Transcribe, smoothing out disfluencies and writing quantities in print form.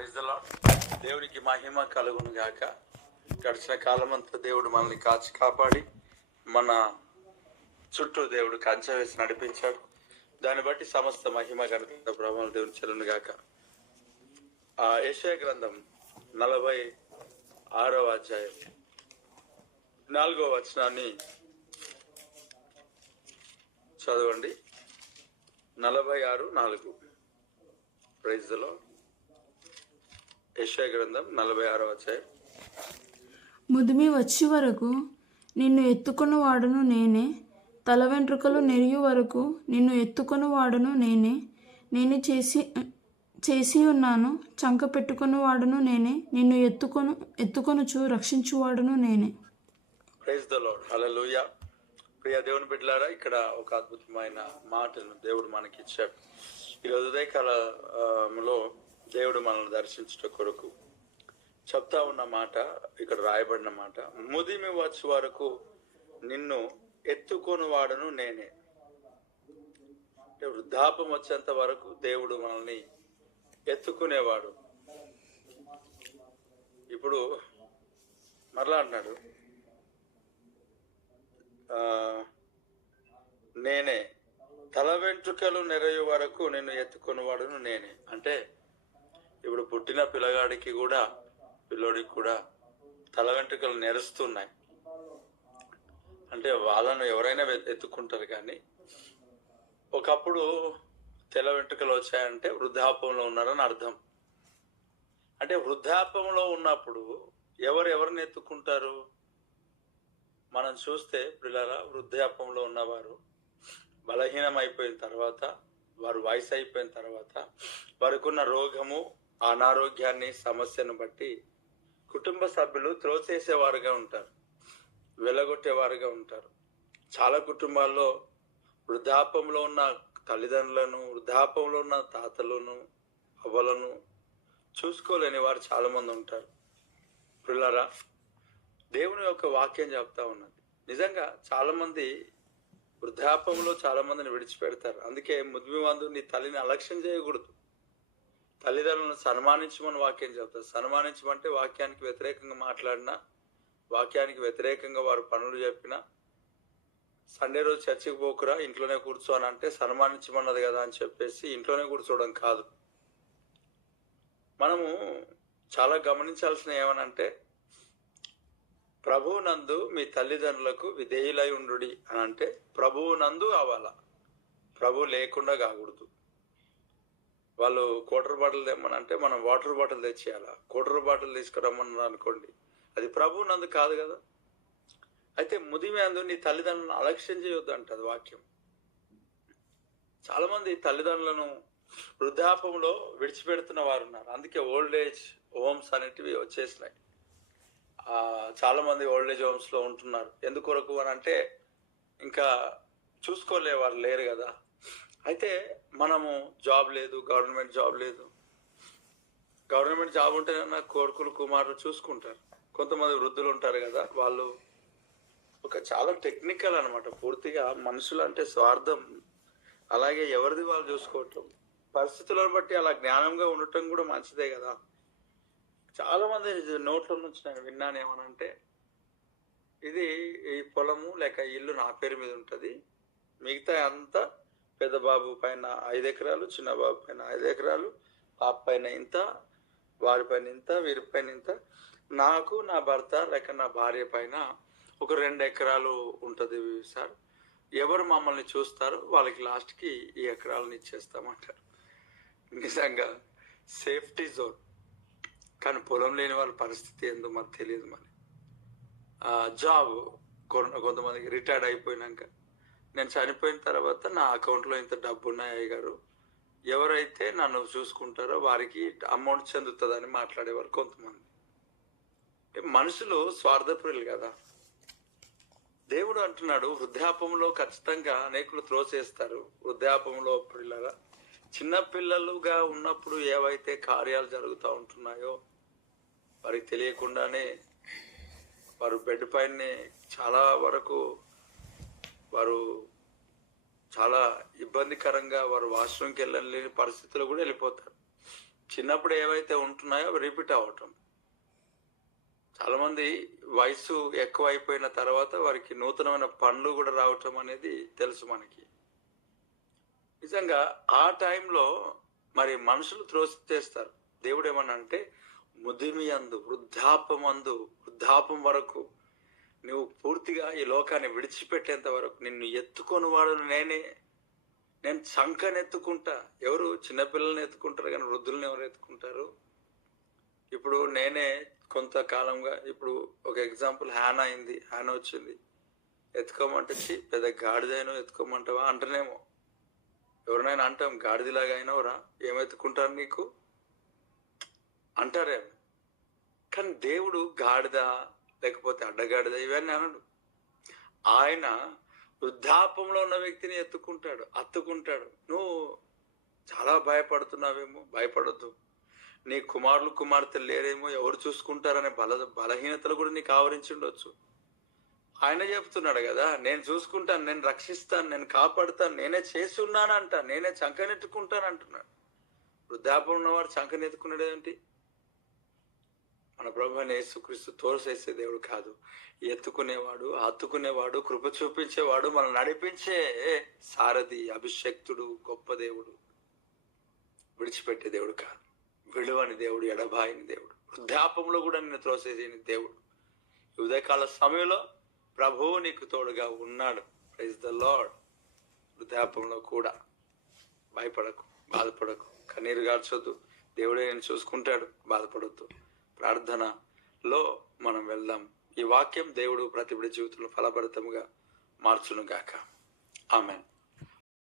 Praise the lord. దేవునికి మహిమ కలుగును గాక. గడిచిన కాలం అంతా దేవుడు మనల్ని కాచి కాపాడి మన చుట్టూ దేవుడు కంచె వేసి నడిపించాడు. దాన్ని బట్టి సమస్త మహిమ ఘనత ప్రభావం దేవుని చెల్లును గాక. యెషయా గ్రంథం 46వ అధ్యాయం 4వ వచనాన్ని చదవండి. 46:4. Praise the Lord. యెషయా గ్రంథం 46వ అధ్యాయం. ముదిమి వచ్చి వరకు నిన్ను ఎత్తుకొని వాడును నేనే, తల వెంట్రుకలు నెరియు వరకు నిన్ను ఎత్తుకొని వాడును నేనే, నేను చేసి ఉన్నాను, చంక పెట్టుకొని వాడును నేనే, నిన్ను ఎత్తుకొనుచు రక్షించువాడును నేనే. Praise the Lord. హల్లెలూయా. ప్రియ దేవుని బిడ్డలారా, ఇక్కడ ఒక అద్భుతమైన మాటను దేవుడు మనకి ఇచ్చాడు. ఈరోజు ఉదయకాలంలో దేవుడు మనల్ని దర్శించుట కొరకు చెప్తా ఉన్న మాట, ఇక్కడ రాయబడిన మాట, ముదిమి వచ్చే వరకు నిన్ను ఎత్తుకొని వాడును నేనే. వృద్ధాపం వచ్చేంత వరకు దేవుడు మనల్ని ఎత్తుకునేవాడు. ఇప్పుడు మరలా అన్నాడు, నేనే తల వెంట్రుకలు నెరయు వరకు నిన్ను ఎత్తుకొని వాడును నేనే. అంటే ఇప్పుడు పుట్టిన పిల్లగాడికి కూడా పిల్లోడికి కూడా తల వెంట్రుకలు నెరుస్తున్నాయి. అంటే వాళ్ళను ఎవరైనా ఎత్తుకుంటారు, కానీ ఒకప్పుడు తెల్ల వెంట్రుకలు వచ్చాయంటే వృద్ధాపంలో ఉన్నారని అర్థం. అంటే వృద్ధాపంలో ఉన్నప్పుడు ఎవరిని ఎత్తుకుంటారు? మనం చూస్తే పిల్లల వృద్ధాపంలో ఉన్నవారు బలహీనం అయిపోయిన తర్వాత, వారు వయసు అయిపోయిన తర్వాత, వారికి ఉన్న రోగము, అనారోగ్యాన్ని, సమస్యను బట్టి కుటుంబ సభ్యులు త్రోసేసేవారుగా ఉంటారు, వెలగొట్టేవారుగా ఉంటారు. చాలా కుటుంబాల్లో వృద్ధాపంలో ఉన్న తల్లిదండ్రులను, వృద్ధాపంలో ఉన్న తాతలను, అవ్వలను చూసుకోలేని వారు చాలా మంది ఉంటారు. పిల్లరా, దేవుని యొక్క వాక్యం చెప్తా ఉన్నది. నిజంగా చాలా మంది వృద్ధాపంలో చాలా మందిని విడిచిపెడతారు. అందుకే ముదిమి మందు నీ తల్లిని అలక్ష్యం చేయకూడదు. తల్లిదండ్రులను సన్మానించమని వాక్యం చెప్తారు. సన్మానించమంటే వాక్యానికి వ్యతిరేకంగా మాట్లాడినా, వాక్యానికి వ్యతిరేకంగా వారు పనులు చెప్పినా, సండే రోజు చర్చికి పోకురా, ఇంట్లోనే కూర్చో అని అంటే సన్మానించమన్నది కదా అని చెప్పేసి ఇంట్లోనే కూర్చోవడం కాదు. మనము చాలా గమనించాల్సిన ఏమనంటే, ప్రభువు నందు మీ తల్లిదండ్రులకు విధేయులై ఉండుడి అని అంటే ప్రభువు నందు కావాలా, ప్రభు లేకుండా కాకూడదు. వాళ్ళు క్వార్టర్ బాటిల్ తెమ్మనంటే మనం వాటర్ బాటిల్ తెచ్చేయాలా? క్వార్టర్ బాటిల్ తీసుకురమ్మన్నారు అనుకోండి, అది ప్రభువు నందు కాదు కదా. అయితే ముదిమి అందు నీ తల్లిదండ్రులను అలక్ష్యం చేయొద్దు అంటది వాక్యం. చాలా మంది తల్లిదండ్రులను వృద్ధాపంలో విడిచిపెడుతున్న వారు ఉన్నారు. అందుకే ఓల్డ్ ఏజ్ హోమ్స్ అనేటివి వచ్చేసినాయి. చాలా మంది ఓల్డ్ ఏజ్ హోమ్స్ లో ఉంటున్నారు. ఎందుకొరకు అని అంటే ఇంకా చూసుకోలే వారు లేరు కదా. అయితే మనము జాబ్ లేదు, గవర్నమెంట్ జాబ్ లేదు. గవర్నమెంట్ జాబ్ ఉంటేనన్నా కొడుకులు కుమారులు చూసుకుంటారు. కొంతమంది వృద్ధులు ఉంటారు కదా, వాళ్ళు ఒక చాలా టెక్నికల్ అనమాట. పూర్తిగా మనుషులు అంటే స్వార్థం, అలాగే ఎవరిది వాళ్ళు చూసుకోవటం, పరిస్థితులను బట్టి అలా జ్ఞానంగా ఉండటం కూడా మంచిదే కదా. చాలా మంది నోట్ల నుంచి నేను విన్నాను ఏమనంటే, ఇది ఈ పొలము లేక ఇల్లు నా పేరు మీద ఉంటుంది, మిగతా అంతా పెద్ద బాబు పైన 5 ఎకరాలు, చిన్న బాబు పైన 5 ఎకరాలు, పాప పైన ఇంత, వారి పైన ఇంత, వీరి పైన ఇంత, నాకు నా భర్త లేక నా భార్య పైన ఒక 2 ఎకరాలు ఉంటుంది సార్. ఎవరు మమ్మల్ని చూస్తారో వాళ్ళకి లాస్ట్కి ఈ ఎకరాలను ఇచ్చేస్తామంటారు. నిజంగా సేఫ్టీ జోన్. కానీ పొలం లేని వాళ్ళ పరిస్థితి ఏందో మనకు తెలియదు. మరి జాబ్ కొంతమందికి రిటైర్డ్ అయిపోయినాక, నేను చనిపోయిన తర్వాత నా అకౌంట్లో ఇంత డబ్బు ఉన్నాయి అయ్యగారు, ఎవరైతే నన్ను చూసుకుంటారో వారికి అమౌంట్ చెందుతుందని మాట్లాడేవారు కొంతమంది. మనుషులు స్వార్థప్రియులు కదా. దేవుడు అంటున్నాడు, వృద్ధాపంలో ఖచ్చితంగా అనేకులు త్రోసేస్తారు. వృద్ధాపంలో పిల్లగా, చిన్న పిల్లలుగా ఉన్నప్పుడు ఏవైతే కార్యాలు జరుగుతూ ఉంటున్నాయో వారికి తెలియకుండానే వారు బెడ్ పైనే చాలా వరకు వారు చాలా ఇబ్బందికరంగా వారు వాష్రూమ్కి వెళ్ళలేని పరిస్థితుల్లో కూడా వెళ్ళిపోతారు. చిన్నప్పుడు ఏవైతే ఉంటున్నాయో అవి రిపీట్ అవ్వటం. చాలా మంది వయసు ఎక్కువ అయిపోయిన తర్వాత వారికి నూతనమైన పనులు కూడా రావటం అనేది తెలుసు మనకి. నిజంగా ఆ టైంలో మరి మనుషులు త్రోసిచేస్తారు. దేవుడు ఏమన్నా అంటే ముదిమి అందు, వృద్ధాపం వరకు నువ్వు పూర్తిగా ఈ లోకాన్ని విడిచిపెట్టేంత వరకు నిన్ను ఎత్తుకొని వాడు నేను చంకనెత్తుకుంటా. ఎవరు చిన్నపిల్లల్ని ఎత్తుకుంటారు కానీ వృద్ధుల్ని ఎవరు ఎత్తుకుంటారు? ఇప్పుడు నేనే కొంతకాలంగా, ఇప్పుడు ఒక ఎగ్జాంపుల్ హ్యానా అయింది, హ్యానా వచ్చింది, ఎత్తుకోమంటే పెద్ద గాడిదైనా ఎత్తుకోమంటావా అంటనేమో. ఎవరినైనా అంటాం గాడిదిలాగా అయినవరా, ఏమెత్తుకుంటారు నీకు అంటారేమో. కానీ దేవుడు గాడిద లేకపోతే అడ్డగాడిద ఇవన్నీ అనడు. ఆయన వృద్ధాపంలో ఉన్న వ్యక్తిని హత్తుకుంటాడు. నువ్వు చాలా భయపడుతున్నావేమో, భయపడద్దు. నీ కుమారులు కుమార్తెలు లేరేమో, ఎవరు చూసుకుంటారనే బలహీనతలు కూడా నీకు ఆవరించి ఉండొచ్చు. ఆయన చెప్తున్నాడు కదా, నేను చూసుకుంటాను, నేను రక్షిస్తాను, నేను కాపాడుతాను, నేనే చేసి ఉన్నానంట, నేనే చంకనెత్తుకుంటాను అంటున్నాడు. వృద్ధాపం ఉన్నవాడు చంకనెత్తుకున్నాడు ఏంటి? మన ప్రభు యేసుక్రీస్తు తోసేసే దేవుడు కాదు, ఎత్తుకునేవాడు, హత్తుకునేవాడు, కృప చూపించేవాడు, మనం నడిపించే సారథి, అభిషక్తుడు, గొప్ప దేవుడు. విడిచిపెట్టే దేవుడు కాదు, విలువని దేవుడు, ఎడబాయిని దేవుడు, వృద్ధాపంలో కూడా నిన్ను త్రోసేసేని దేవుడు. ఉదయకాల సమయంలో ప్రభువు నీకు తోడుగా ఉన్నాడు. Praise the lord. వృద్ధాపంలో కూడా భయపడకు, బాధపడకు, కన్నీరు గార్చొద్దు. దేవుడే నేను చూసుకుంటాడు, బాధపడొద్దు. ప్రార్థనలో మనం వెళ్దాం. ఈ వాక్యం దేవుడు ప్రతి బిడ్డ జీవితంలో ఫలభరితముగా మార్చును గాక. ఆమేన్.